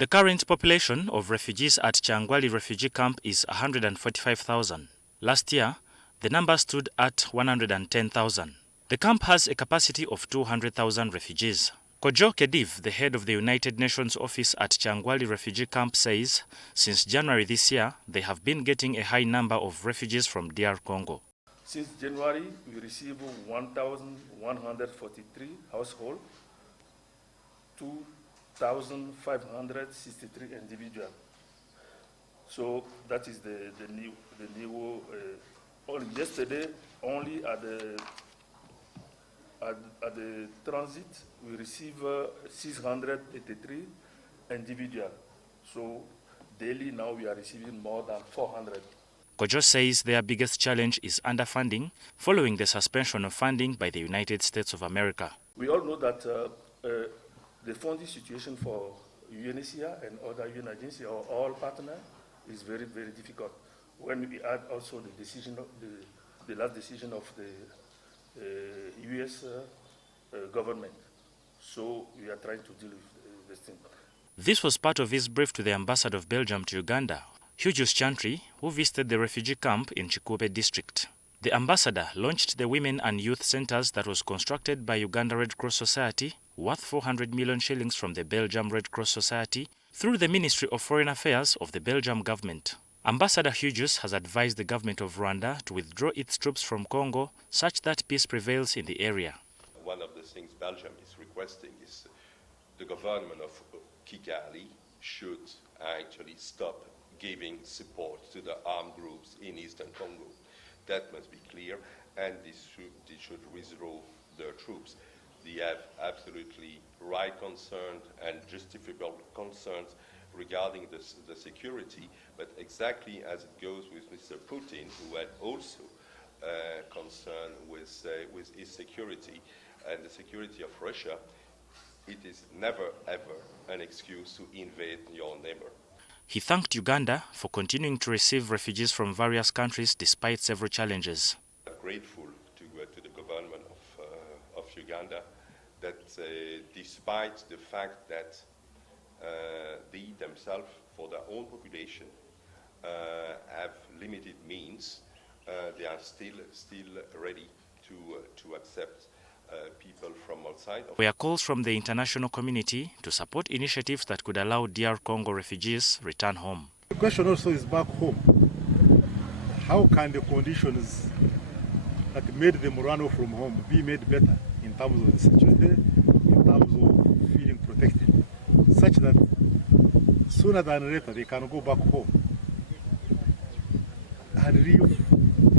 The current population of refugees at Kyangwali Refugee Camp is 145,000. Last year, the number stood at 110,000. The camp has a capacity of 200,000 refugees. Kikuube District, the head of the United Nations office at Kyangwali Refugee Camp, says since January this year, they have been getting a high number of refugees from DR Congo. Since January, we received 1,143 households, 2,563 individuals. So that is the new only yesterday, only at the transit, we received 683 individuals. So daily now we are receiving more than 400. Kikuube says their biggest challenge is underfunding following the suspension of funding by the United States of America. We all know that the funding situation for UNHCR and other UN agencies or all partners is very, very difficult. When we add also the decision, the last decision of the U.S. Government, so we are trying to deal with this thing. This was part of his brief to the ambassador of Belgium to Uganda, Hugues Chantry, who visited the refugee camp in Kikuube District. The ambassador launched the Women and Youth Centers that was constructed by Uganda Red Cross Society, worth 400 million shillings from the Belgium Red Cross Society, through the Ministry of Foreign Affairs of the Belgium government. Ambassador Hugues has advised the government of Rwanda to withdraw its troops from Congo such that peace prevails in the area. One of the things Belgium is requesting is the government of Kigali should actually stop giving support to the armed groups in eastern Congo. That must be clear, and they should withdraw their troops. They have absolutely right concerns and justifiable concerns regarding the security, but exactly as it goes with Mr. Putin, who had also concern with his security and the security of Russia, it is never ever an excuse to invade your neighbor. He thanked Uganda for continuing to receive refugees from various countries despite several challenges. I'm grateful to the government of Uganda that despite the fact that they themselves, for their own population, have limited means, they are still ready to accept people from outside. There are calls from the international community to support initiatives that could allow DR Congo refugees return home. The question also is back home. How can the conditions that made them run off from home be made better in terms of the security, in terms of feeling protected, such that sooner than later they can go back home and live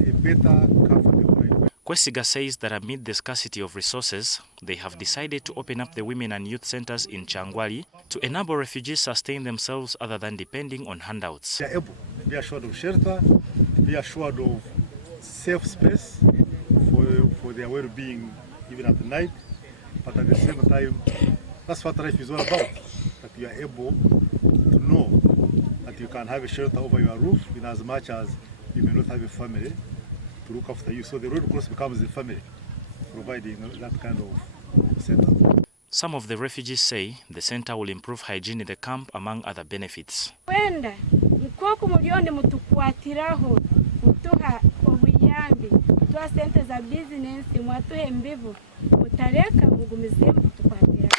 a better, comfortable life. Kwesiga says that amid the scarcity of resources, they have decided to open up the Women and Youth Centers in Kyangwali to enable refugees sustain themselves other than depending on handouts. They are able to be assured of shelter, be assured of safe space for their well-being even at night, but at the same time, that's what life is all about, that you are able to know that you can have a shelter over your roof in as much as you may not have a family to look after you. So the Red Cross becomes the family, providing that kind of center. Some of the refugees say the center will improve hygiene in the camp, among other benefits. Sente za business mwatuhe mbivu mutareka mugumize mutukwatira.